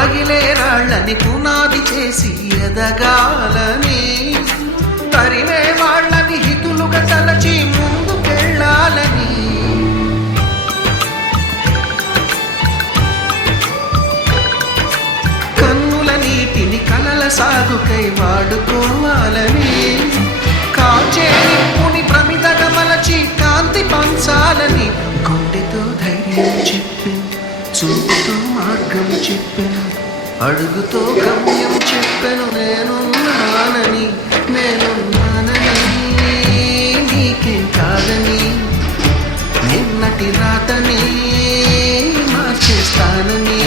రగిలే రాళ్ళని పునాది చేసి ఎదగాలని, తరిమే వాళ్ళని హితులుగా తలచి ముందుకెళ్ళాలని, కన్నుల నీటిని కలల సాగుకై వాడుకోవాలని, కాచే నిప్పుని ప్రమిదగా మలచి కాంతి పంచాలని, గుండెతో ధైర్యం చెప్పి చూపుతో మార్గం చెప్పెను, అడుగుతో గమ్యం చెప్పెను, నేనున్నానని నీకేం కాదని, నిన్నటి రాతని మార్చేస్తానని.